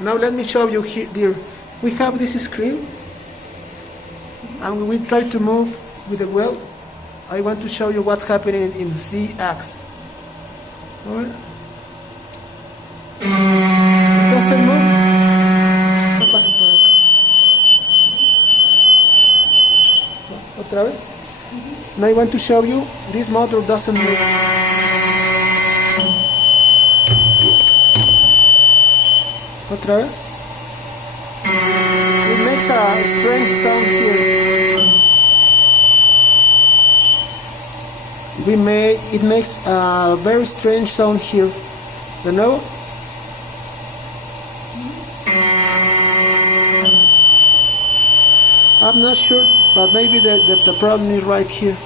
Now let me show you here, dear. We have this screen, and we try to move with the wheel. I want to show you what's happening in Z-axis. Alright. It doesn't move. No paso por acá. Otra vez. Now I want to show you this motor doesn't move. Otra vez. It makes a strange sound here. It makes a very strange sound here. De nuevo. I'm not sure, but maybe the problem is right here.